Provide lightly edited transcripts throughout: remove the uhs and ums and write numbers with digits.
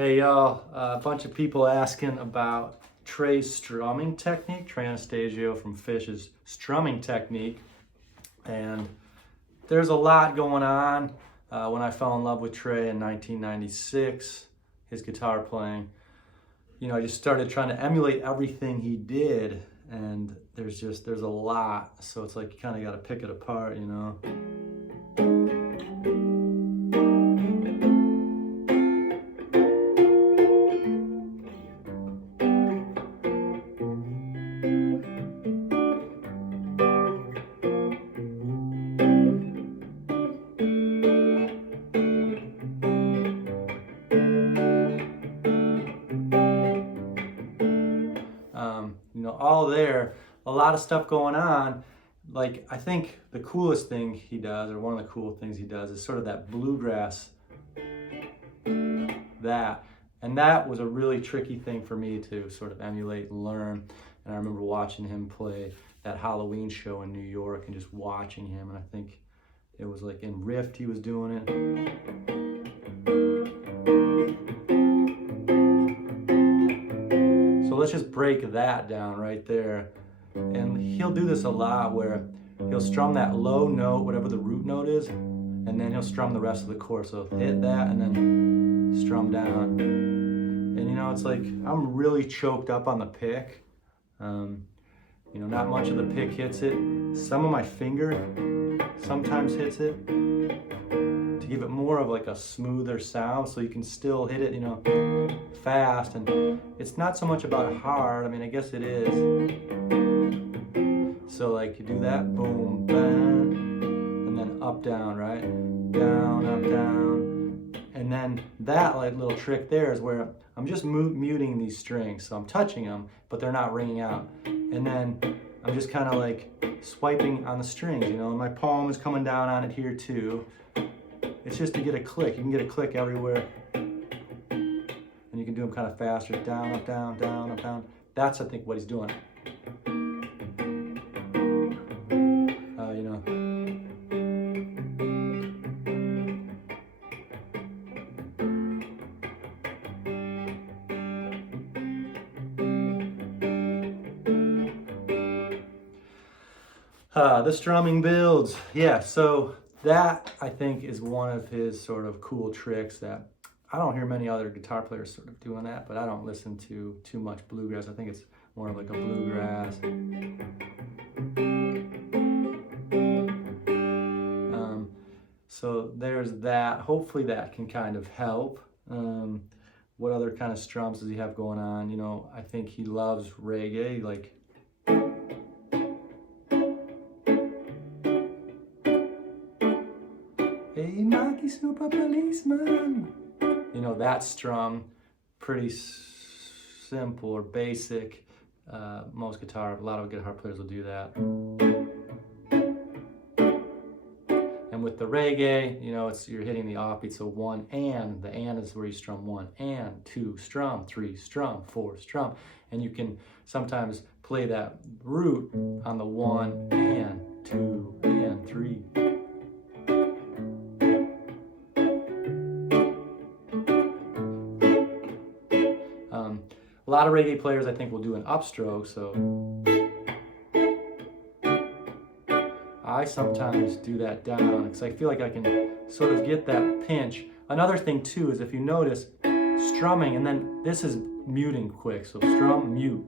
Hey y'all, a bunch of people asking about Trey's strumming technique, Trey Anastasio from Phish's strumming technique. And there's a lot going on. When I fell in love with Trey in 1996, his guitar playing, I just started trying to emulate everything he did. And there's a lot. So it's like you kind of got to pick it apart, all there, a lot of stuff going on. Like, I think the coolest thing he does, or one of the cool things he does, is sort of that bluegrass, and that was a really tricky thing for me to sort of emulate and learn. And I remember watching him play that Halloween show in New York and just watching him, and I think it was like in Rift he was doing it. So let's just break that down right there. And he'll do this a lot where he'll strum that low note, whatever the root note is, and then he'll strum the rest of the chord. So hit that and then strum down. And it's like I'm really choked up on the pick. Not much of the pick hits it. Some of my finger sometimes hits it to give it more of like a smoother sound, so you can still hit it, fast. And it's not so much about hard. I mean, I guess it is. So like you do that, boom, bang, and then up, down, right? Down, up, down. And then that like little trick there is where I'm just muting these strings. So I'm touching them, but they're not ringing out. And then I'm just kind of like swiping on the strings, and my palm is coming down on it here too. It's just to get a click. You can get a click everywhere. And you can do them kind of faster. Down, up, down, down, up, down. That's, I think, what he's doing. The strumming builds. Yeah, so that, I think, is one of his sort of cool tricks that I don't hear many other guitar players sort of doing that, but I don't listen to too much bluegrass. I think it's more of like a bluegrass. So there's that. Hopefully that can kind of help. What other kind of strums does he have going on? I think he loves reggae, like hey, Mikey Super Policeman. That strum, pretty simple or basic. A lot of guitar players will do that. And with the reggae, you're hitting the offbeat, so one and, the and is where you strum 1 and 2, strum 3, strum 4, strum. And you can sometimes play that root on the 1 and 2 and 3. A lot of reggae players, I think, will do an upstroke, so I sometimes do that down because I feel like I can sort of get that pinch. Another thing too is if you notice strumming, and then this is muting quick, so strum, mute,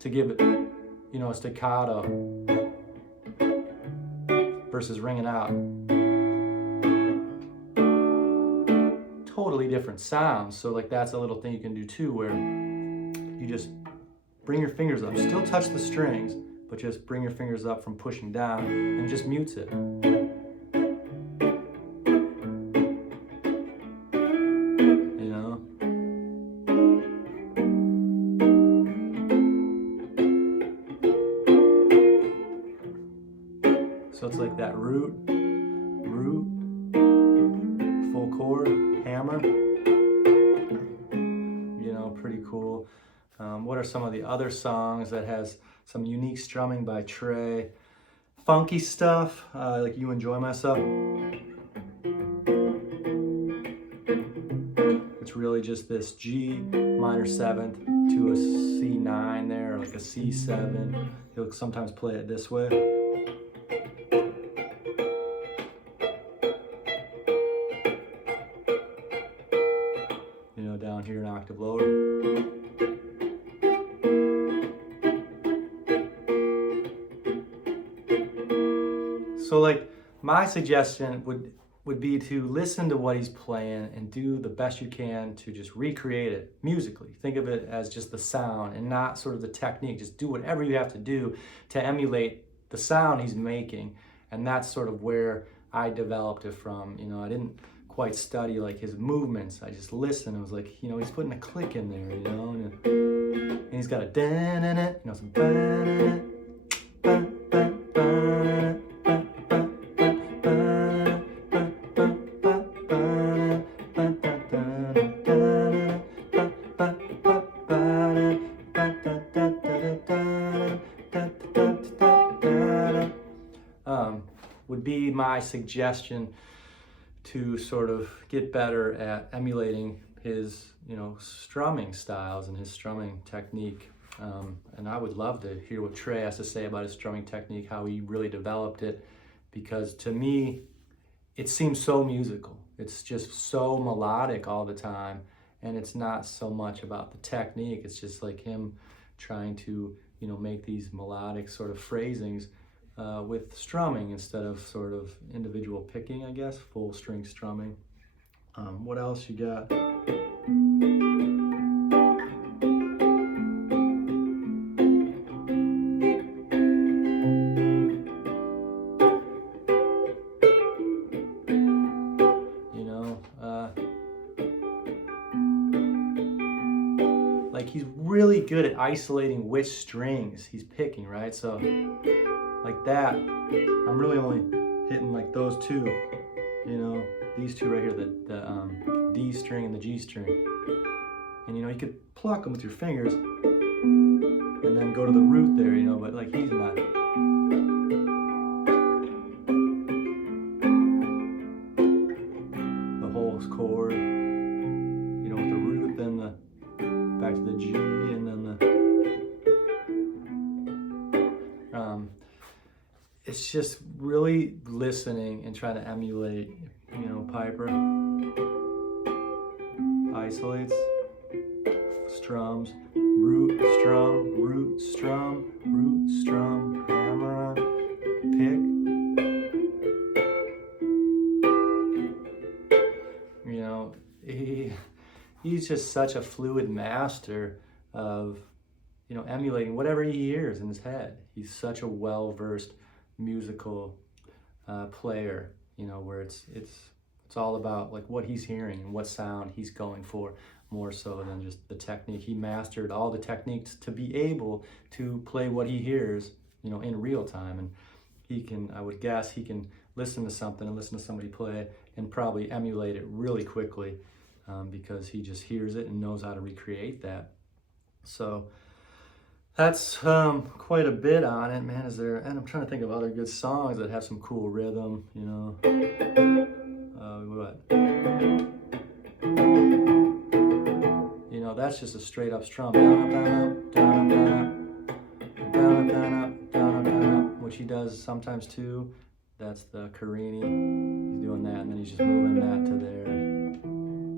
to give it, a staccato versus ringing out. Totally different sounds. So like that's a little thing you can do too, where you just bring your fingers up, still touch the strings, but just bring your fingers up from pushing down, and it just mutes it. So it's like that root, full chord, hammer. Pretty cool. What are some of the other songs that has some unique strumming by Trey? Funky stuff, like You Enjoy Myself. it's really just this G minor 7th to a C9 there, like a C7. He'll sometimes play it this way. You know, down here an octave lower. So like my suggestion would be to listen to what he's playing and do the best you can to just recreate it musically. Think of it as just the sound and not sort of the technique. Just do whatever you have to do to emulate the sound he's making. And that's sort of where I developed it from. You know, I didn't quite study like his movements. I just listened. It was like, you know, he's putting a click in there, you know, and he's got a da-na-na, you know, some ba-na-na, ba-ba-ba-na. Would be my suggestion to sort of get better at emulating his, you know, strumming styles and his strumming technique. And I would love to hear what Trey has to say about his strumming technique, how he really developed it, because to me, it seems so musical. It's just so melodic all the time, and it's not so much about the technique. It's just like him trying to, you know, make these melodic sort of phrasings with strumming instead of sort of individual picking, I guess, full string strumming. What else you got? You know, like he's really good at isolating which strings he's picking, right? So like that, I'm really only hitting like those two, you know, these two right here, the D string and the G string. And you know, you could pluck them with your fingers and then go to the root there, you know, but like he's not. The whole chord, you know, with the root, then the back to the G, and then the it's just really listening and trying to emulate, you know, Piper. Isolates, strums, root, strum, root, strum, root, strum, hammer on, pick. You know, he's just such a fluid master of, you know, emulating whatever he hears in his head. He's such a well-versed musical player, you know, where it's all about like what he's hearing and what sound he's going for, more so than just the technique. He mastered all the techniques to be able to play what he hears, you know, in real time. And he can, I would guess, he can listen to something and listen to somebody play and probably emulate it really quickly because he just hears it and knows how to recreate that. So that's quite a bit on it, man. And I'm trying to think of other good songs that have some cool rhythm, you know. What? You know, that's just a straight up strum. Down up, down up, down up, down up, down up, down up, down up, down up, which he does sometimes too. That's the Carini. He's doing that, and then he's just moving that to there.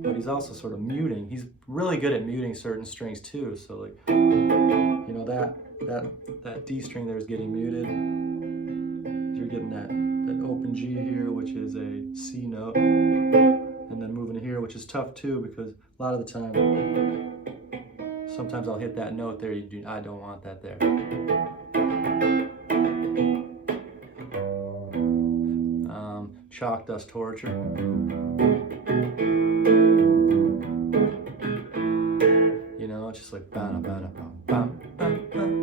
But he's also sort of muting. He's really good at muting certain strings too. So like, you know, that D string there is getting muted. You're getting that open G here, which is a C note, and then moving to here, which is tough too, because a lot of the time, sometimes I'll hit that note there. I don't want that there. Chalk Dust Torture. You know, it's just like bam, bam, bam, bam, bam, bam.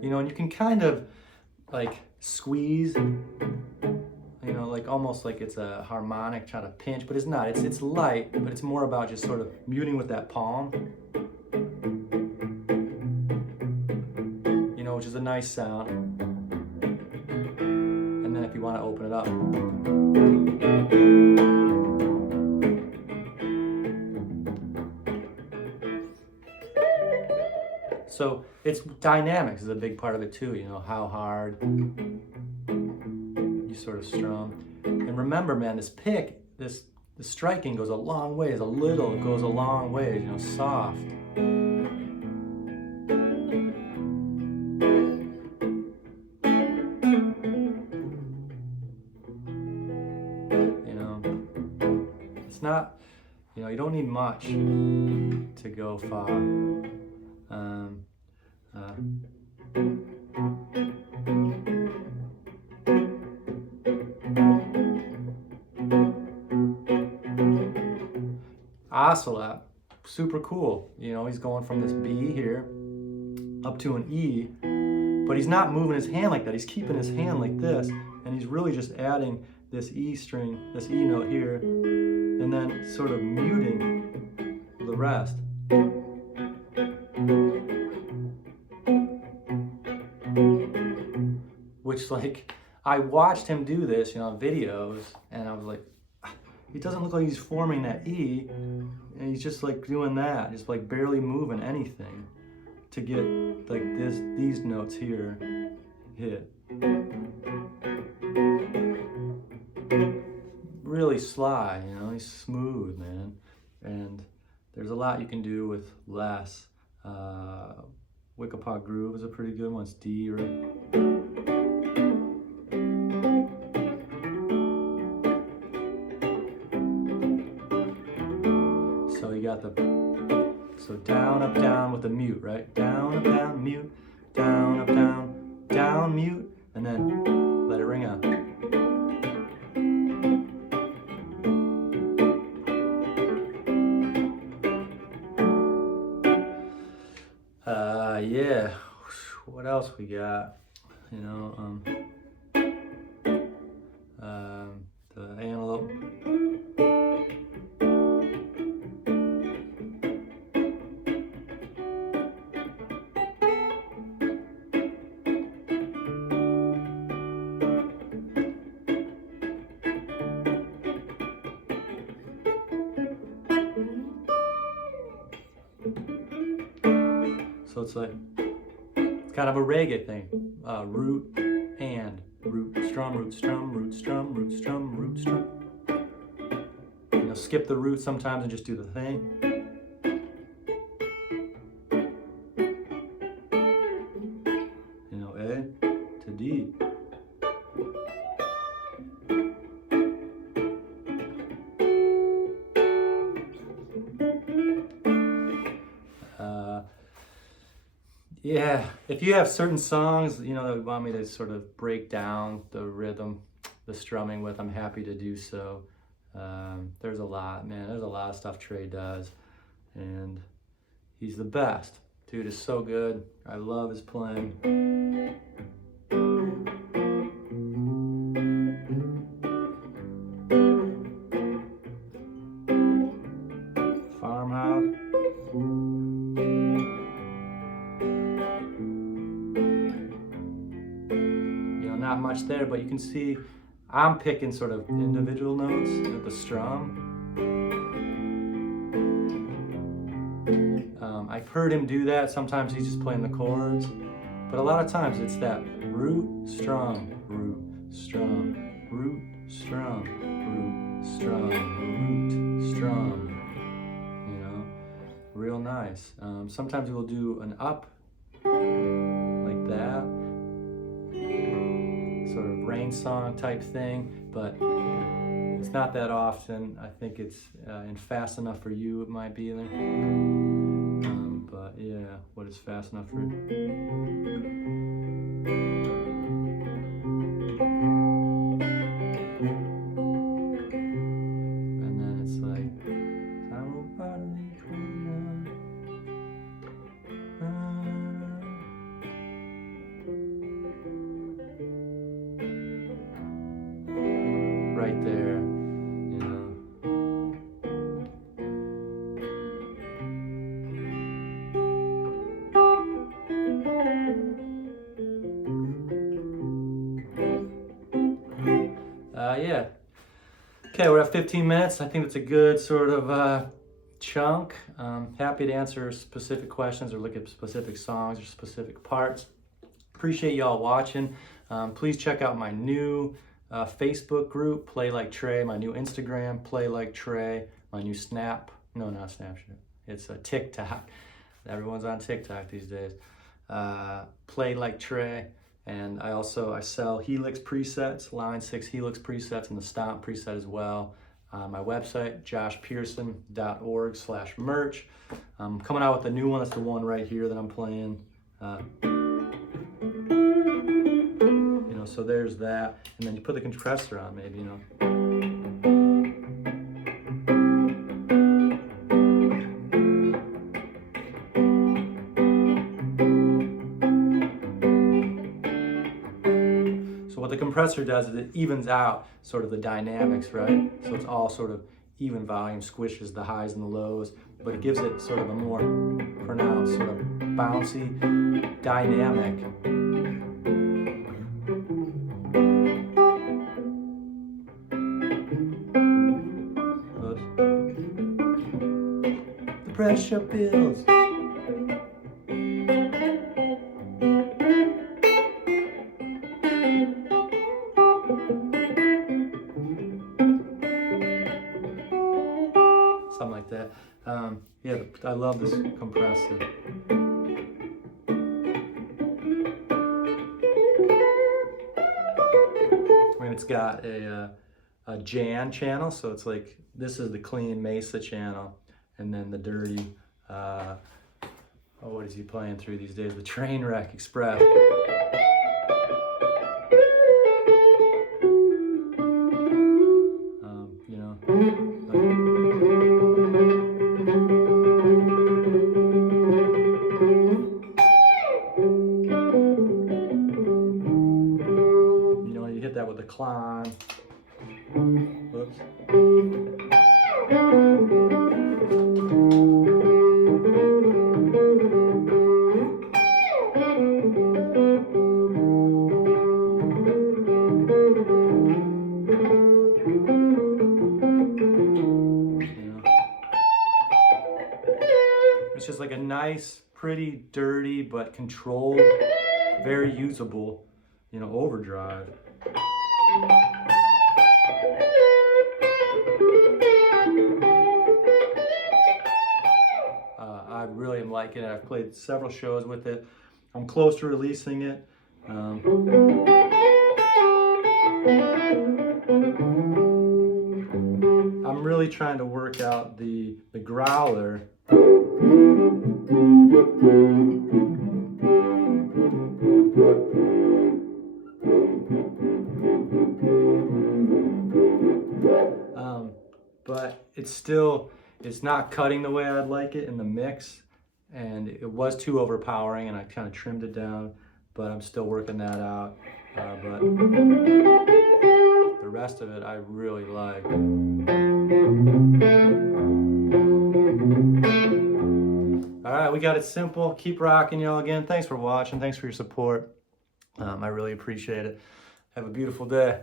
You know, and you can kind of like squeeze, you know, like almost like it's a harmonic trying to pinch, but it's not. It's light, but it's more about just sort of muting with that palm. You know, which is a nice sound. And then if you want to open it up, So it's dynamics is a big part of it too, you know, how hard you sort of strum. And remember, man, this pick, the striking goes a long ways, a little goes a long ways, you know, soft. You know, it's not, you know, you don't need much to go far. Ocelot, super cool. You know, he's going from this B here up to an E, but he's not moving his hand like that. He's keeping his hand like this, and he's really just adding this E string, this E note here, and then sort of muting the rest. Which, like, I watched him do this, you know, on videos, and I was like, he doesn't look like he's forming that E, and he's just like doing that, just like barely moving anything to get like these notes here hit. Really sly, you know, he's smooth, man. And there's a lot you can do with less. Wickapot Groove is a pretty good one. It's D, right? So you got so down, up, down with the mute, right? Down, up, down, mute, down, up, down, mute, and then let it ring out. Yeah, what else we got? You know, the antelope. So it's like, it's kind of a reggae thing. Root and root, strum, root, strum, root, strum, root, strum, root, strum. You know, skip the root sometimes and just do the thing. You know, A to D. Yeah, if you have certain songs, you know, that want me to sort of break down the rhythm, the strumming with, I'm happy to do so. There's a lot, man. There's a lot of stuff Trey does, and he's the best. Dude is so good. I love his playing. Farmhouse. Not much there, but you can see I'm picking sort of individual notes with the strum. I've heard him do that. Sometimes he's just playing the chords, but a lot of times it's that root, strum, root, strum, root, strum, root, strum, root, strum. You know, real nice. Sometimes we'll do an up like that. Sort of rain song type thing, but it's not that often. I think it's in Fast Enough for You it might be there. But yeah, what is Fast Enough for and then it's like right there, you know. Yeah. Okay, we're at 15 minutes. I think that's a good sort of chunk. Happy to answer specific questions or look at specific songs or specific parts. Appreciate y'all watching. Please check out my new Facebook group, Play Like Trey, my new Instagram, Play Like Trey, my new not Snapchat, it's a TikTok. Everyone's on TikTok these days. Play Like Trey. And I sell Helix presets, Line 6 Helix presets, and the Stomp preset as well. My website, joshpearson.org/merch. I'm coming out with a new one. That's the one right here that I'm playing. So there's that. And then you put the compressor on, maybe, So what the compressor does is it evens out sort of the dynamics, right? So it's all sort of even volume, squishes the highs and the lows, but it gives it sort of a more pronounced, sort of bouncy dynamic. The pressure builds. Something like that. Yeah, I love this compressor. And it's got a Jan channel, so it's like, this is the clean Mesa channel, and then the dirty, what is he playing through these days? The Trainwreck Express. You hit that with the clon. Whoops. It's just like a nice, pretty, dirty, but controlled, very usable, overdrive. I really am liking it. I've played several shows with it. I'm close to releasing it. I'm really trying to work out the growler. But it's not cutting the way I'd like it in the mix, and it was too overpowering, and I kind of trimmed it down, but I'm still working that out. But the rest of it I really like. All right, we got it simple. Keep rocking, y'all. Again, thanks for watching. Thanks for your support. I really appreciate it. Have a beautiful day.